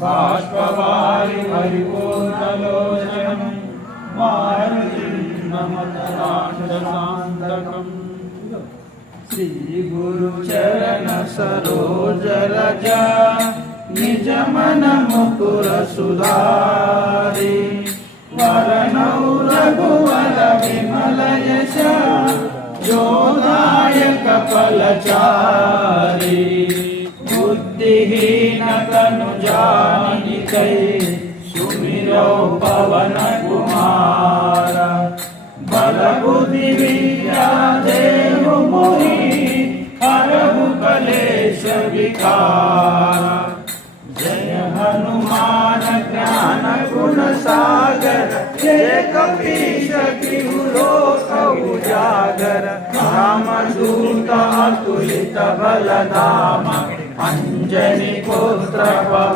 बाष्पवारि परिपूर्णलोचनं मारुतिं नमत राक्षसान्तकम्। श्री गुरुचरण सरोज रज निज मन मुकुर सुधारि वरणौ रघुवर विमल यश जोदायक फलचारि। बुद्धिहीन तनु जानिकै सुमिरौ पवन कुमार। बल बुद्धि विद्या देहु मोहि हरहु कलेश विकार। जय हनुमान ज्ञान गुण सागर जय कपीश तिहु लोकहु उजागर। रामदूत अतुलित बल धाम अंजनी पुत्र